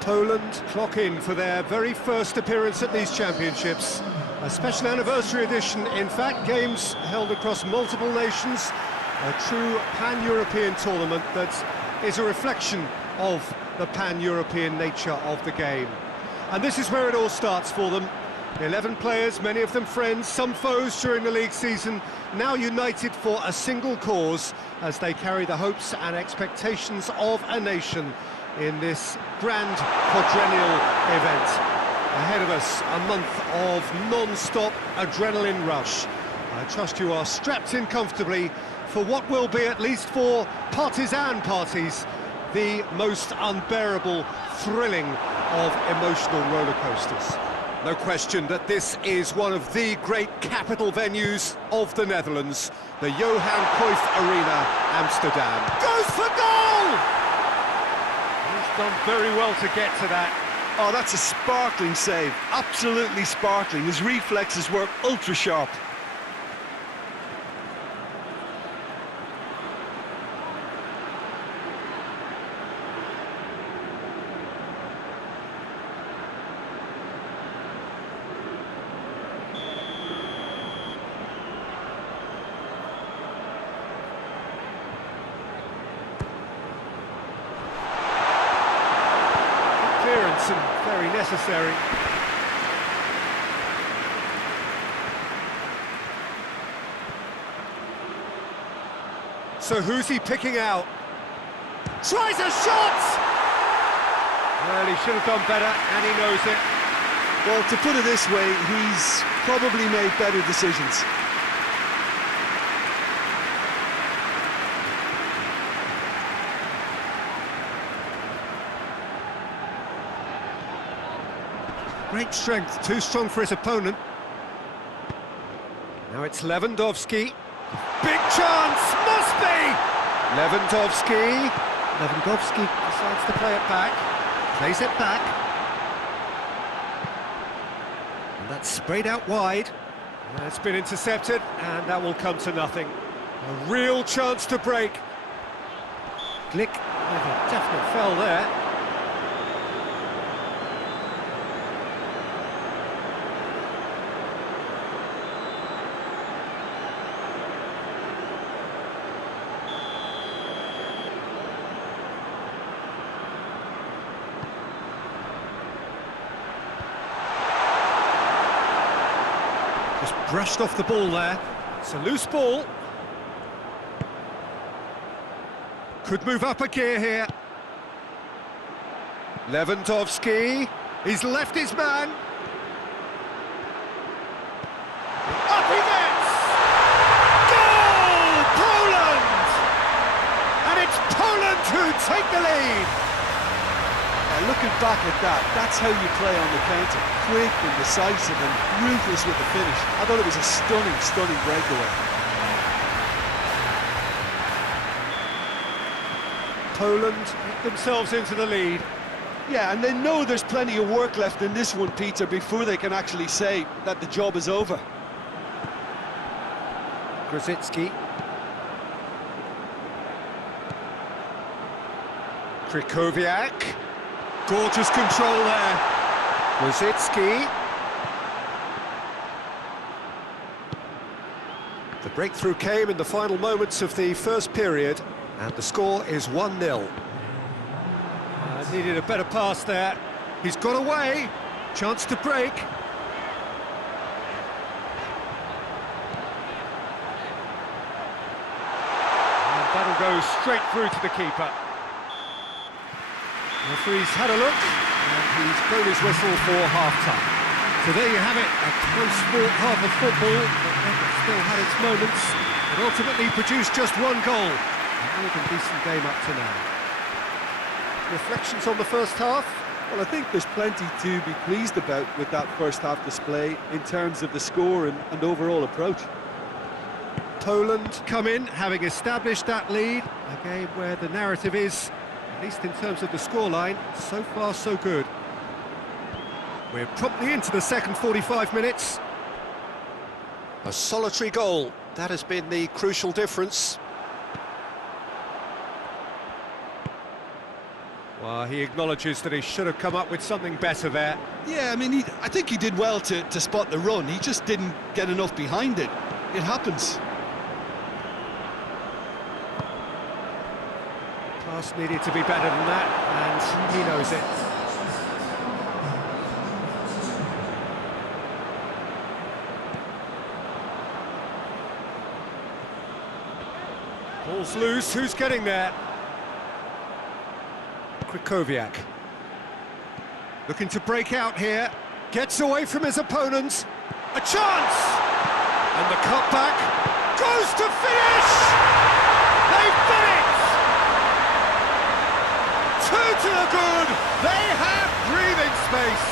Poland clock in for their very first appearance at these championships. A special anniversary edition, in fact, games held across multiple nations. A true pan-European tournament that is a reflection of the pan-European nature of the game. And this is where it all starts for them. 11 players, many of them friends, some foes during the league season, now united for a single cause as they carry the hopes and expectations of a nation in this grand quadrennial event. Ahead of us, a month of non-stop adrenaline rush. I trust you are strapped in comfortably for what will be, at least for partisan parties, the most unbearable, thrilling of emotional roller coasters. No question that this is one of the great capital venues of the Netherlands, the Johan Cruyff Arena, Amsterdam. Goes for goal! He's done very well to get to that. Oh, that's a sparkling save, absolutely sparkling. His reflexes were ultra sharp. Clearance and very necessary. So who's he picking out? Tries a shot! Well, he should have done better, and he knows it. Well, to put it this way, he's probably made better decisions. Great strength, too strong for his opponent. Now it's Lewandowski. Big chance, must be! Lewandowski. Lewandowski decides to play it back. Plays it back. And that's sprayed out wide. It's been intercepted, and that will come to nothing. A real chance to break. Glick with a definite foul there. Just brushed off the ball there. It's a loose ball. Could move up a gear here. Lewandowski. He's left his man. Up he gets! Goal! Poland! And it's Poland who take the lead. Looking back at that, that's how you play on the counter. Quick and decisive and ruthless with the finish. I thought it was a stunning, stunning breakaway. Poland get themselves into the lead. Yeah, and they know there's plenty of work left in this one, Peter, before they can actually say that the job is over. Grzycki. Krychowiak. Gorgeous control there. Grzycki. The breakthrough came in the final moments of the first period, and the score is 1-0. Needed a better pass there. He's got away. Chance to break. And that'll go straight through to the keeper. The referee's had a look, and he's blown his whistle for half-time. So there you have it, a close-fought half of football, but still had its moments. It ultimately produced just one goal. A more than decent game up to now. Reflections on the first half? Well, I think there's plenty to be pleased about with that first half display in terms of the score and overall approach. Poland come in, having established that lead, a game where the narrative is, at least in terms of the scoreline, so far so good. We're promptly into the second 45 minutes. A solitary goal, that has been the crucial difference. He acknowledges that he should have come up with something better there. Yeah, I mean, I think he did well to spot the run. He just didn't get enough behind it. It happens. Pass needed to be better than that, and he knows it. Ball's loose, who's getting there? Krychowiak. Looking to break out here. Gets away from his opponents. A chance! And the cutback goes to finish! They've done it! 2 to the good! They have breathing space!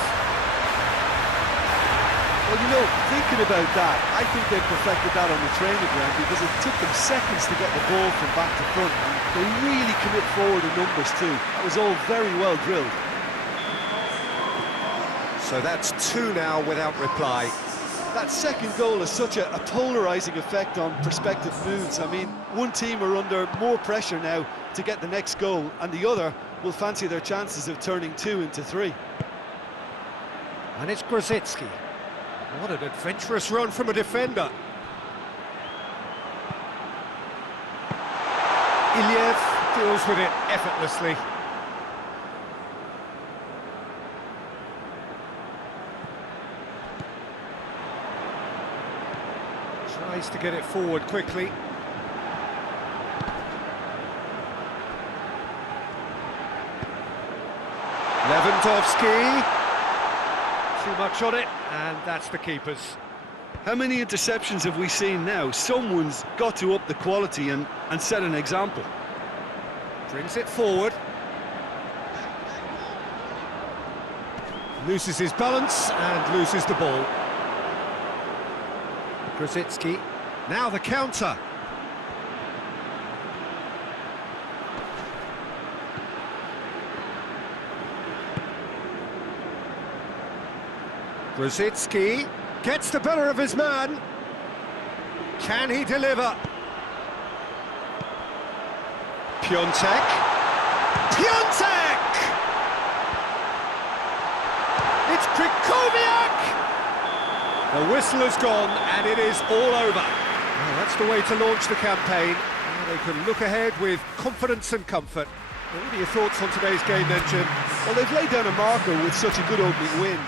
Well, you know, thinking about that, I think they perfected that on the training ground because it took them seconds to get the ball from back to front. And they really commit forward in numbers too. That was all very well drilled. So that's 2 now without reply. That second goal has such a polarising effect on prospective moods. I mean, one team are under more pressure now to get the next goal, and the other will fancy their chances of turning 2 into 3. And it's Grosicki. What an adventurous run from a defender. Iliev deals with it effortlessly. Tries to get it forward quickly. Lewandowski. Too much on it, and that's the keeper's. How many interceptions have we seen now? Someone's got to up the quality and set an example. Brings it forward. Loses his balance and loses the ball. Grosicki. Now the counter. Grosicki gets the better of his man. Can he deliver? Piontek. Piontek! It's Krychowiak! The whistle has gone and it is all over. Well, that's the way to launch the campaign. Now they can look ahead with confidence and comfort. What are your thoughts on today's game then, Jim? Well, they've laid down a marker with such a good opening win.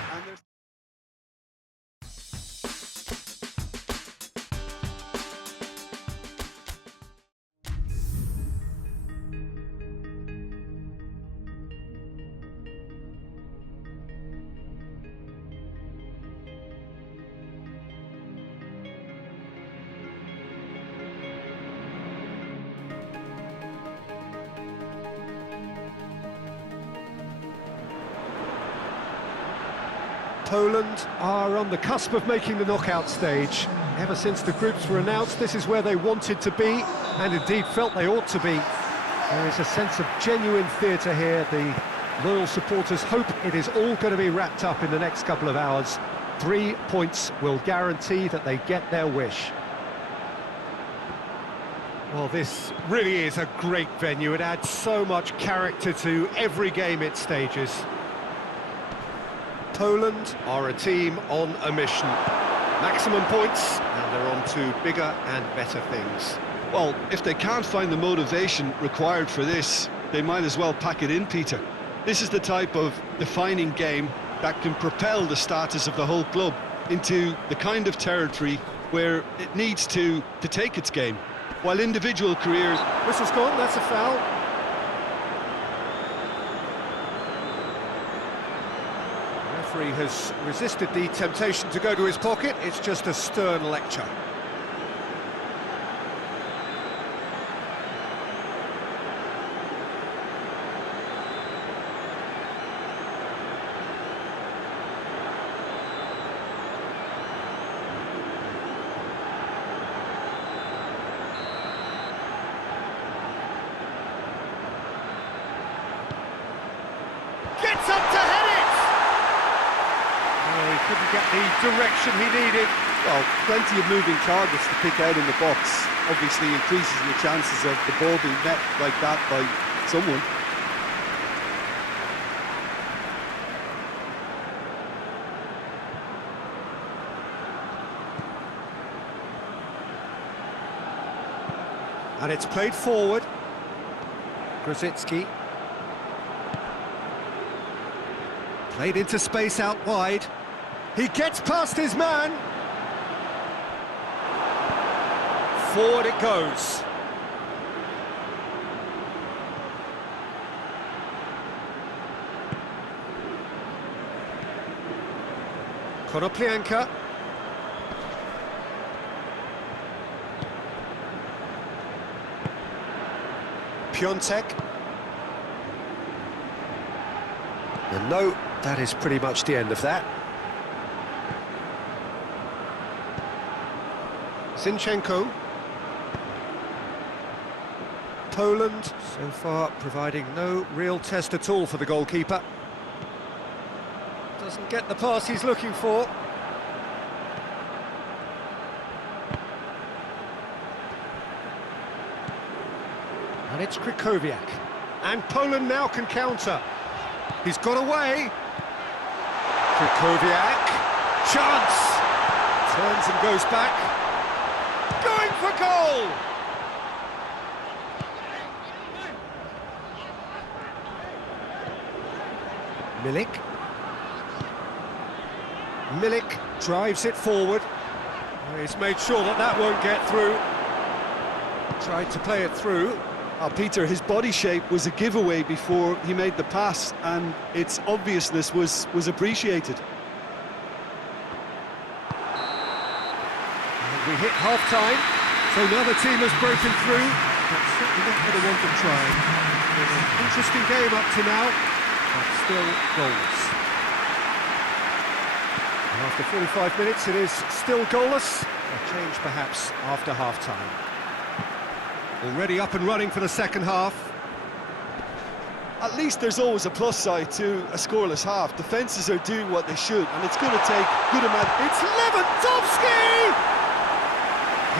Poland are on the cusp of making the knockout stage. Ever since the groups were announced, this is where they wanted to be, and indeed felt they ought to be. There is a sense of genuine theatre here. The loyal supporters hope it is all going to be wrapped up in the next couple of hours. 3 points will guarantee that they get their wish. Well, this really is a great venue. It adds so much character to every game it stages. Poland are a team on a mission. Maximum points, and they're on to bigger and better things. Well, if they can't find the motivation required for this, they might as well pack it in, Peter. This is the type of defining game that can propel the status of the whole club into the kind of territory where it needs to take its game, while individual careers... Whistle's gone, that's a foul. The referee has resisted the temptation to go to his pocket. It's just a stern lecture. Gets up to head it! Oh, he couldn't get the direction he needed. Well, plenty of moving targets to pick out in the box. Obviously increases the chances of the ball being met like that by someone. And it's played forward. Grosicki. Played into space out wide. He gets past his man. Forward it goes. Konoplyanka. Piontek. And no, that is pretty much the end of that. Zinchenko. Poland, so far providing no real test at all for the goalkeeper. Doesn't get the pass he's looking for. And it's Krychowiak. And Poland now can counter. He's got away. Krychowiak. Chance! Turns and goes back. Going for goal! Milik. Milik drives it forward. He's made sure that that won't get through. Tried to play it through. Peter, his body shape was a giveaway before he made the pass, and its obviousness was appreciated. And we hit half-time, so now the team has broken through, but certainly not going to want them trying. It's an interesting game up to now, but still goalless. And after 45 minutes, it is still goalless. A change perhaps after half-time. Already up and running for the second half. At least there's always a plus side to a scoreless half. Defences are doing what they should, and it's going to take good amount. It's Lewandowski!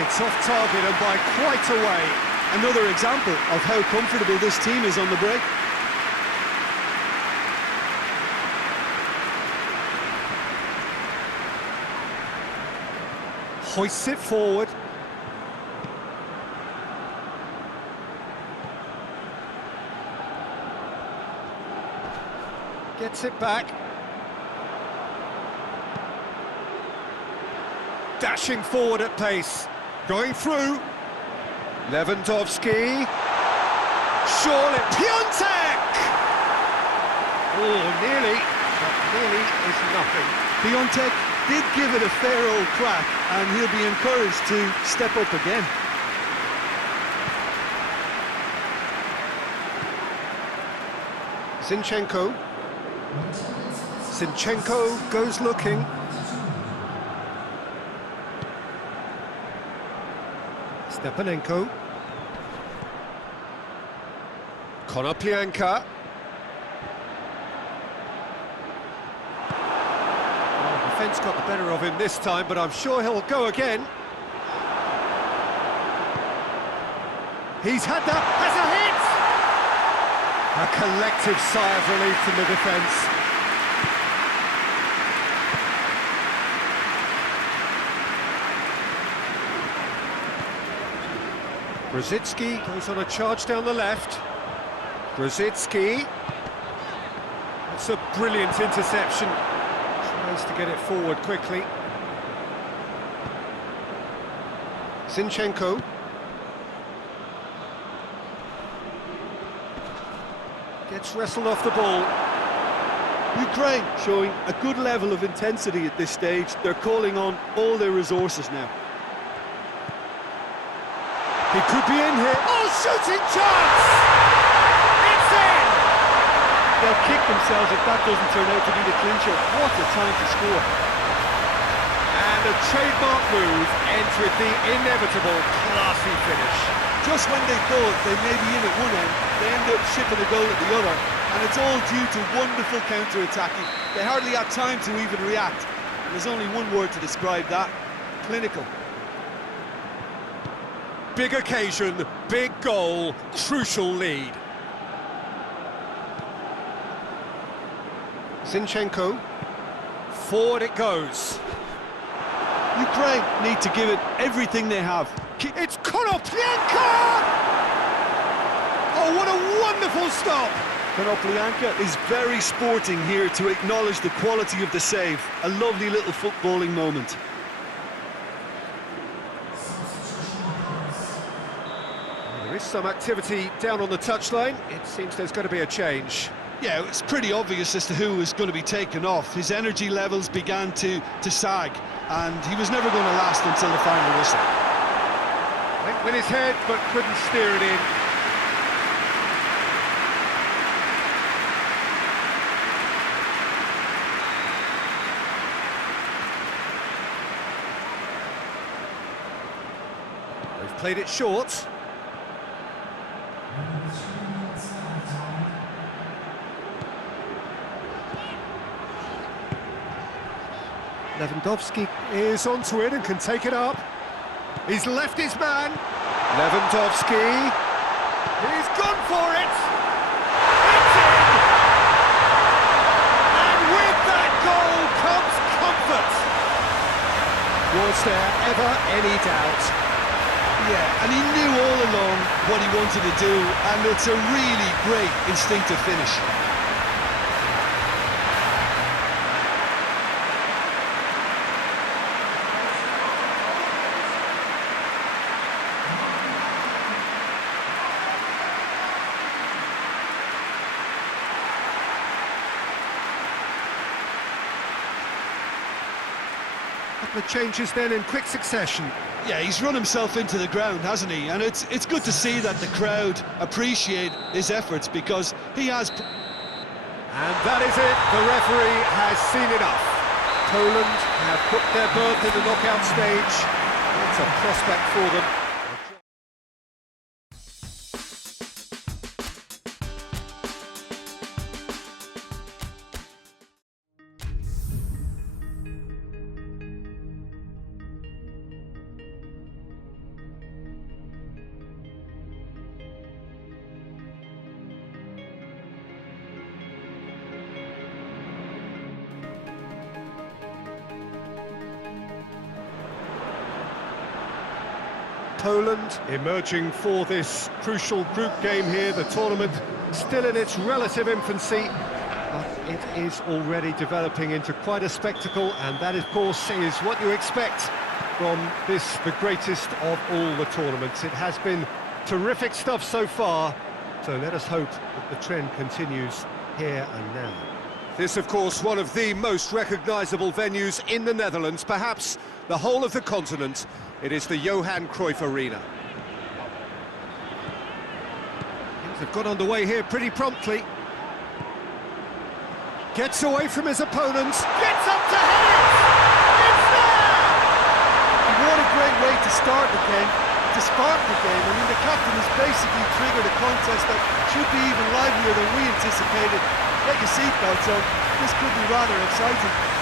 It's off target and by quite a way. Another example of how comfortable this team is on the break. Hoists it forward. Gets it back. Dashing forward at pace. Going through. Lewandowski. Surely. Piontek! Oh, nearly. But nearly is nothing. Piontek did give it a fair old crack, and he'll be encouraged to step up again. Zinchenko. Zinchenko goes looking. Stepanenko. Konoplyanka. Well, defence got the better of him this time, but I'm sure he'll go again. He's had that, has a hit! A collective sigh of relief from the defence. Grosicki goes on a charge down the left. Grosicki. That's a brilliant interception. Tries to get it forward quickly. Zinchenko. Gets wrestled off the ball. Ukraine showing a good level of intensity at this stage. They're calling on all their resources now. He could be in here. Oh, shooting chance! It's in! They'll kick themselves if that doesn't turn out to be the clincher. What a time to score. And a trademark move ends with the inevitable classy finish. Just when they thought they may be in at one end, they end up shipping a goal at the other. And it's all due to wonderful counter-attacking. They hardly had time to even react. And there's only one word to describe that: clinical. Big occasion, big goal, crucial lead. Zinchenko. Forward it goes. Ukraine need to give it everything they have. It's Konoplyanka! Oh, what a wonderful stop! Konoplyanka is very sporting here to acknowledge the quality of the save. A lovely little footballing moment. There is some activity down on the touchline. It seems there's going to be a change. Yeah, it's pretty obvious as to who was going to be taken off. His energy levels began to sag, and he was never going to last until the final whistle. Went with his head, but couldn't steer it in. They've played it short. Lewandowski is onto it and can take it up. He's left his man. Lewandowski. He's gone for it. It's in. And with that goal comes comfort. Was there ever any doubt? Yeah, and he knew all along what he wanted to do, and it's a really great instinctive finish. Couple of changes then in quick succession. Yeah, he's run himself into the ground, hasn't he? And it's good to see that the crowd appreciate his efforts, because he has... And that is it, the referee has seen enough. Poland have put their berth in the knockout stage. It's a prospect for them. Poland emerging for this crucial group game here, the tournament still in its relative infancy, but it is already developing into quite a spectacle, and that of course is what you expect from this, the greatest of all the tournaments. It has been terrific stuff so far, so let us hope that the trend continues here and now. This, of course, one of the most recognisable venues in the Netherlands, perhaps the whole of the continent. It is the Johan Cruyff Arena. Things have got underway here pretty promptly. Gets away from his opponent, gets up to head it! It's there! What a great way to start the game, to spark the game. I mean, the captain has basically triggered a contest that should be even livelier than we anticipated. Get your seatbelts on, this could be rather exciting.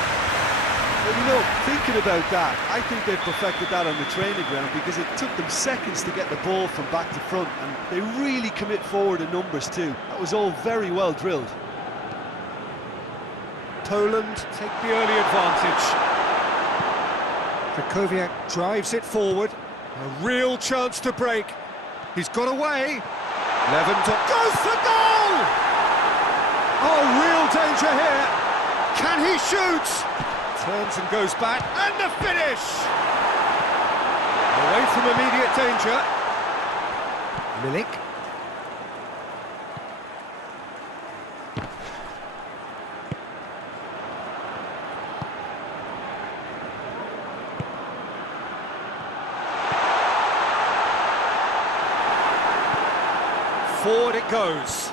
But you know, thinking about that, I think they've perfected that on the training ground, because it took them seconds to get the ball from back to front, and they really commit forward in numbers too. That was all very well drilled. Poland take the early advantage. Krychowiak drives it forward. A real chance to break. He's got away. Lewandowski goes for goal! Oh, real danger here. Can he shoot? Turns and goes back, and the finish! Away from immediate danger. Milik. Forward it goes.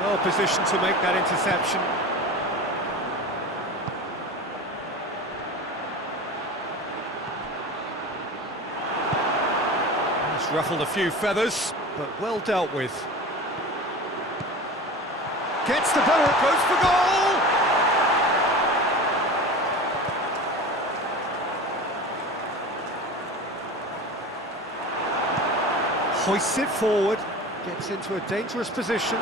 Well positioned to make that interception. Ruffled a few feathers, but well dealt with. Gets the ball, goes for goal! Hoists it forward, gets into a dangerous position.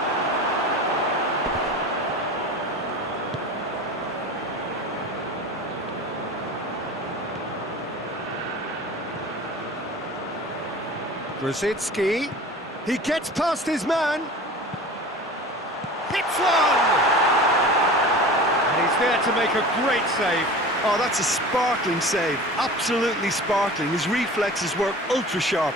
Grosicki, he gets past his man. Hits one! And he's there to make a great save. Oh, that's a sparkling save, absolutely sparkling. His reflexes were ultra sharp.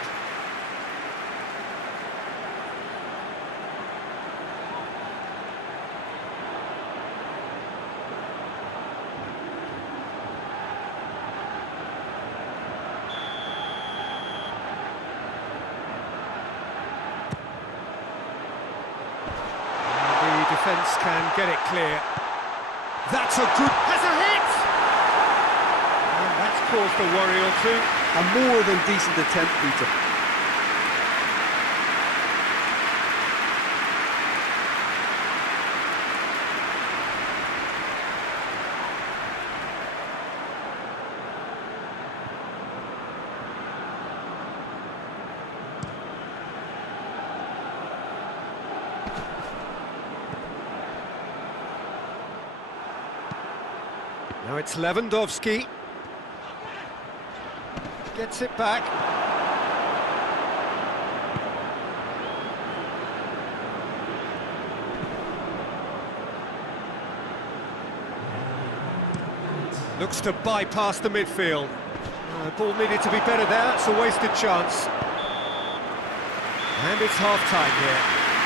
Defence can get it clear. That's a good... has a hit! And that's caused a worry or two. A more than decent attempt, Peter. Now it's Lewandowski. Gets it back. Looks to bypass the midfield. Ball needed to be better there, it's a wasted chance. And it's half-time here.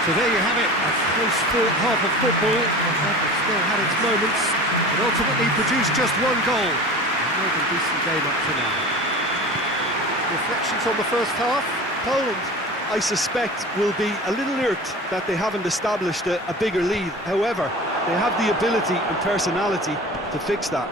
So there you have it, a close-fought half of football. It still had its moments, but ultimately produced just one goal. A more than decent game up to now. Reflections on the first half? Poland, I suspect, will be a little irked that they haven't established a bigger lead. However, they have the ability and personality to fix that.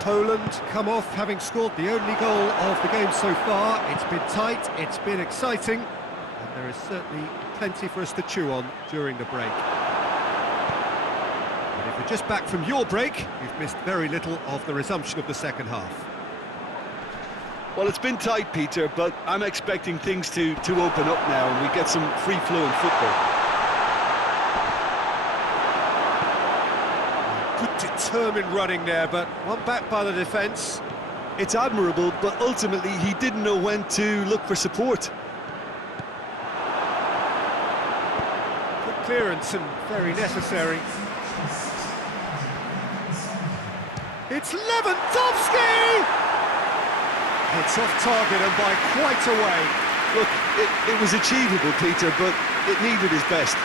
Poland come off having scored the only goal of the game so far. It's been tight, it's been exciting, and there is certainly plenty for us to chew on during the break. But if you're just back from your break, you've missed very little of the resumption of the second half. Well, it's been tight, Peter, but I'm expecting things to open up now and we get some free-flowing football. Good determined running there, but one back by the defence. It's admirable, but ultimately he didn't know when to look for support. Good clearance and very necessary. It's Lewandowski! It's off target and by quite a way. Look, it was achievable, Peter, but it needed his best.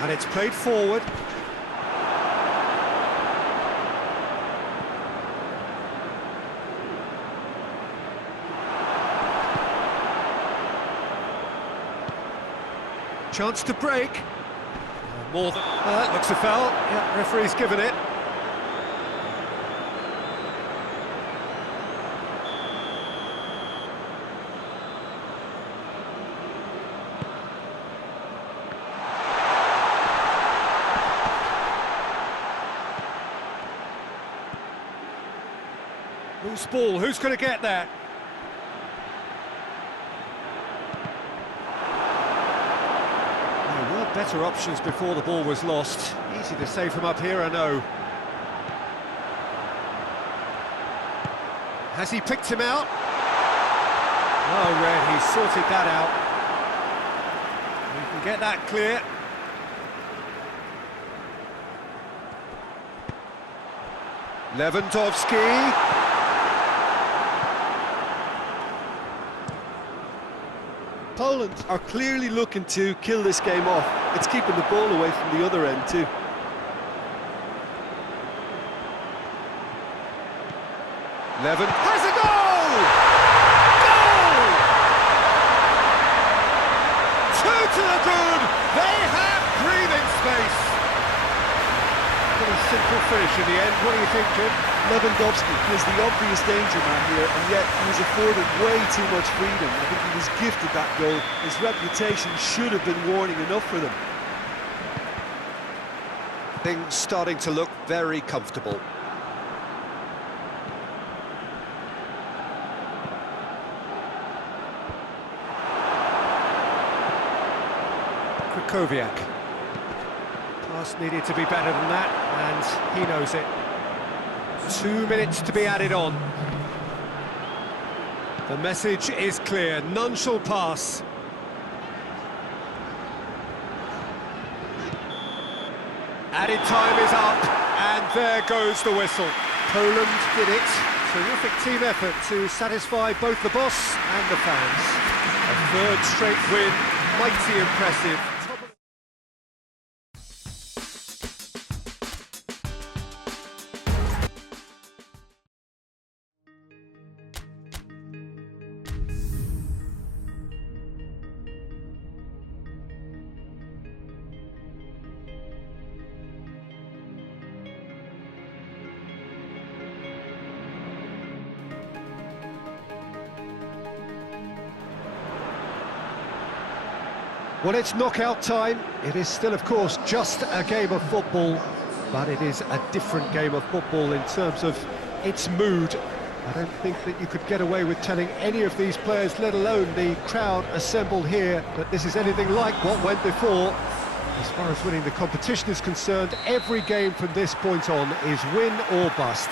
And it's played forward. Chance to break. More than... that looks a foul. Yeah, referee's given it. Loose ball, who's going to get that? There were better options before the ball was lost. Easy to save from up here, I know. Has he picked him out? Oh, Red, he's sorted that out. We can get that clear. Lewandowski. Poland are clearly looking to kill this game off. It's keeping the ball away from the other end too. Levin has a goal! Goal! 2 to the good! They have breathing space! Pretty simple finish in the end. What do you think, Jim? Lewandowski is the obvious danger man here, and yet he was afforded way too much freedom. I think he was gifted that goal. His reputation should have been warning enough for them. Things starting to look very comfortable. Krychowiak. Pass needed to be better than that, and he knows it. 2 minutes to be added on. The message is clear, none shall pass. Added time is up, and there goes the whistle. Poland did it. Terrific team effort to satisfy both the boss and the fans. A third straight win, mighty impressive. Well, it's knockout time. It is still, of course, just a game of football, but it is a different game of football in terms of its mood. I don't think that you could get away with telling any of these players, let alone the crowd assembled here, that this is anything like what went before. As far as winning the competition is concerned, every game from this point on is win or bust.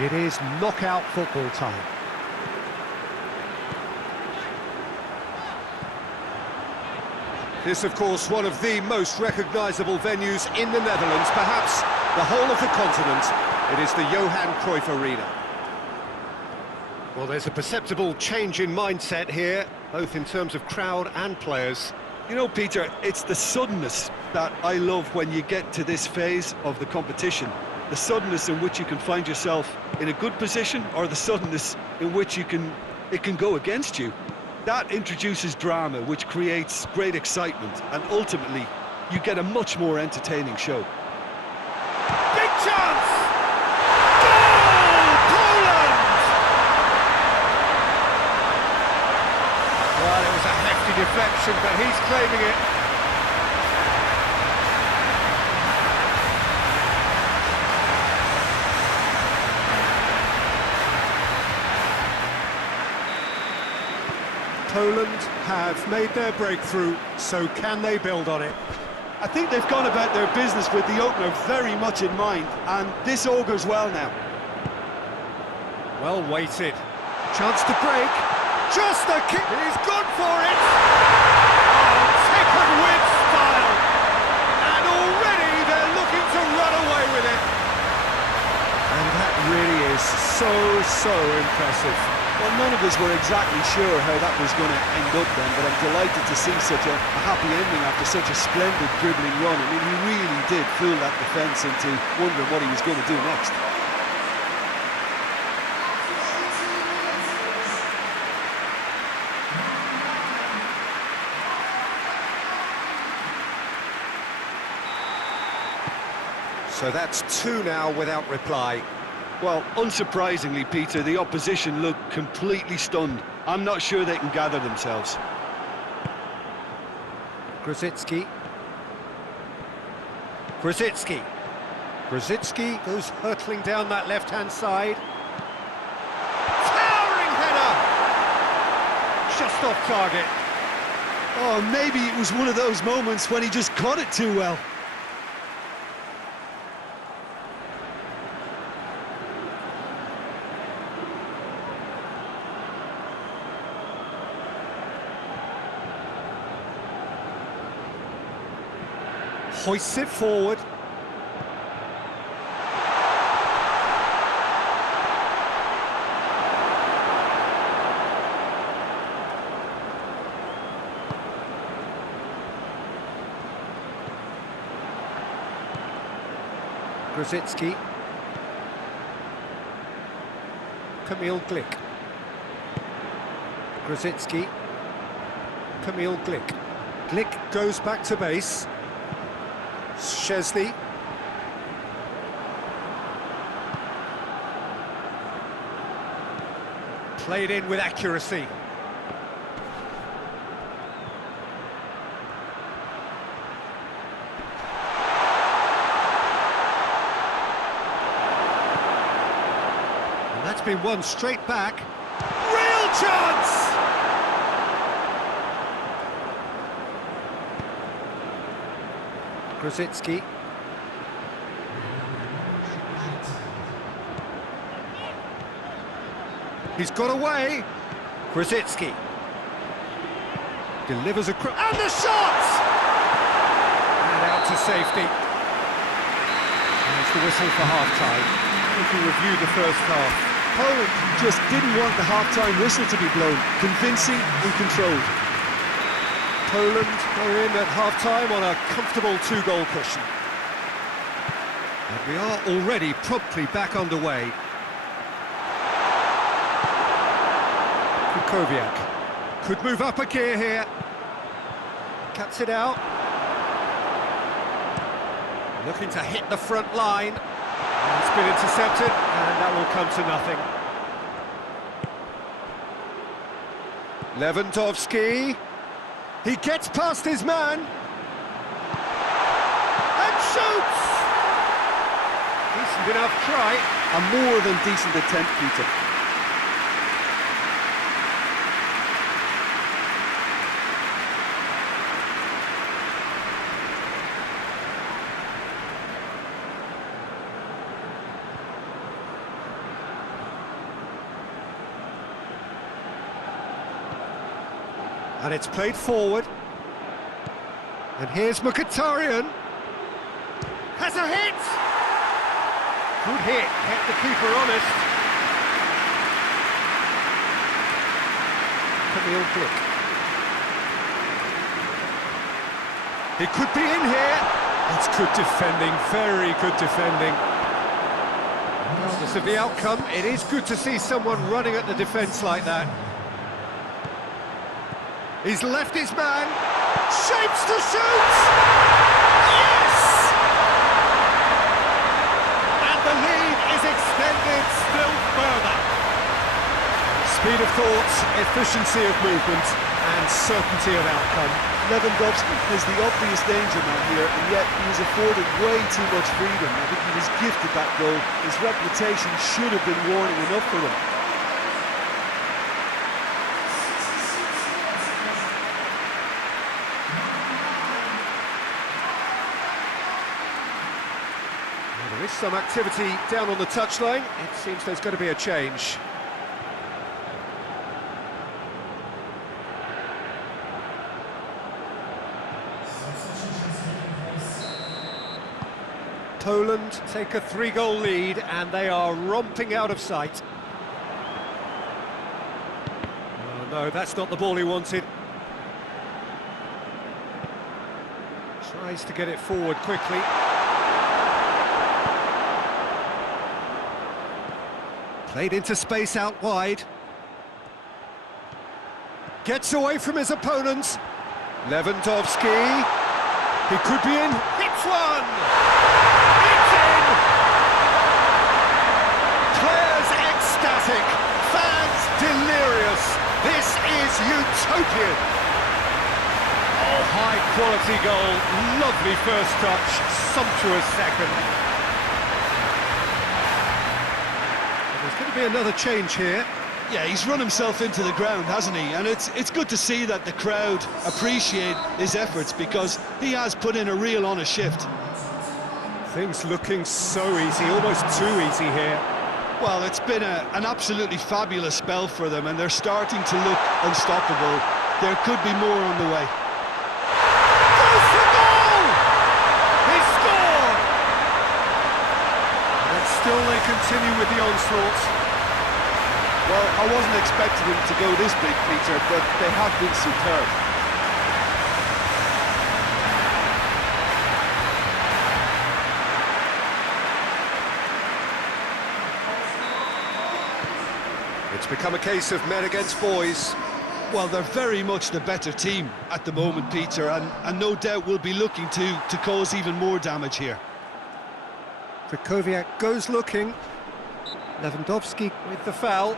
It is knockout football time. This, of course, one of the most recognisable venues in the Netherlands, perhaps the whole of the continent. It is the Johan Cruyff Arena. Well, there's a perceptible change in mindset here, both in terms of crowd and players. You know, Peter, it's the suddenness that I love when you get to this phase of the competition. The suddenness in which you can find yourself in a good position, or the suddenness in which it can go against you. That introduces drama, which creates great excitement, and ultimately, you get a much more entertaining show. Big chance! Goal! Poland! Well, it was a hefty deflection, but he's claiming it. Poland have made their breakthrough, so can they build on it? I think they've gone about their business with the opener very much in mind, and this augurs well now. Well weighted. Chance to break. Just a kick. He's gone for it. Oh, taken with style. And already they're looking to run away with it. And that really is so impressive. Well, none of us were exactly sure how that was going to end up then, but I'm delighted to see such a happy ending after such a splendid dribbling run. I mean, he really did fool that defence into wondering what he was going to do next. So that's two now without reply. Well, unsurprisingly, Peter, the opposition look completely stunned. I'm not sure they can gather themselves. Grosicki. Grosicki goes hurtling down that left-hand side. Towering header! Just off target. Oh, maybe it was one of those moments when he just caught it too well. Hoists it forward. Grosicki. Kamil Glik. Grosicki. Kamil Glik. Glik goes back to base. Szczesny. Played in with accuracy. And that's been won straight back. Real chance! Grosicki. He's got away. Krasitsky delivers a and the shot! And out to safety. There's the whistle for half-time. If we review the first half. Poland just didn't want the half-time whistle to be blown. Convincing and controlled. Poland are in at half-time on a comfortable two-goal cushion. And we are already promptly back underway. Kukoviak could move up a gear here. Cuts it out. Looking to hit the front line. And it's been intercepted, and that will come to nothing. Lewandowski. He gets past his man. And shoots! Decent enough try. A more than decent attempt, Peter. And it's played forward. And here's Mkhitaryan. Has a hit! Good hit, kept the keeper honest. Camille Glick. He could be in here. It's good defending, very good defending. Regardless of the outcome, it is good to see someone running at the defence like that. He's left his man, shapes to shoot! Yes! And the lead is extended still further. Speed of thought, efficiency of movement, and certainty of outcome. Lewandowski is the obvious danger man here, and yet he was afforded way too much freedom. I think he was gifted that goal. His reputation should have been warning enough for him. There is some activity down on the touchline. It seems there's going to be a change. Poland take a 3-goal lead and they are romping out of sight. Oh no, that's not the ball he wanted. Tries to get it forward quickly. Played into space out wide. Gets away from his opponents. Lewandowski. He could be in. Hits one! It's in! Players ecstatic. Fans delirious. This is utopian. Oh, high quality goal. Lovely first touch. Sumptuous second. There's going to be another change here. Yeah, he's run himself into the ground, hasn't he? And it's good to see that the crowd appreciate his efforts because he has put in a real honest shift. Things looking so easy, almost too easy here. Well, it's been an absolutely fabulous spell for them, and they're starting to look unstoppable. There could be more on the way. Goes for goal! He scored! And still they continue with the onslaught. Well, I wasn't expecting them to go this big, Peter, but they have been superb. It's become a case of men against boys. Well, they're very much the better team at the moment, Peter, and no doubt will be looking to cause even more damage here. Kukoviak goes looking. Lewandowski with the foul.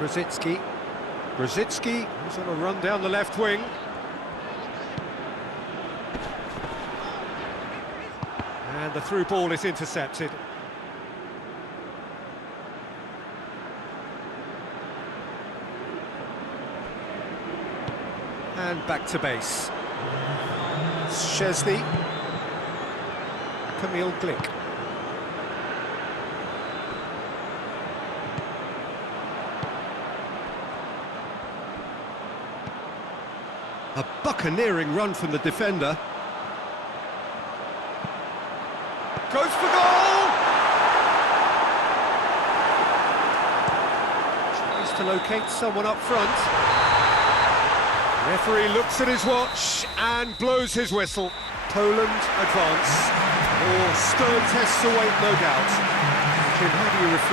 Grzycki. Grzycki is on a run down the left wing. And the through ball is intercepted. And back to base. Szczesny. Kamil Glik. A buccaneering run from the defender. Goes for goal! Tries to locate someone up front. Referee looks at his watch and blows his whistle. Poland advance. More stern tests await, no doubt. Jim, how do you reflect?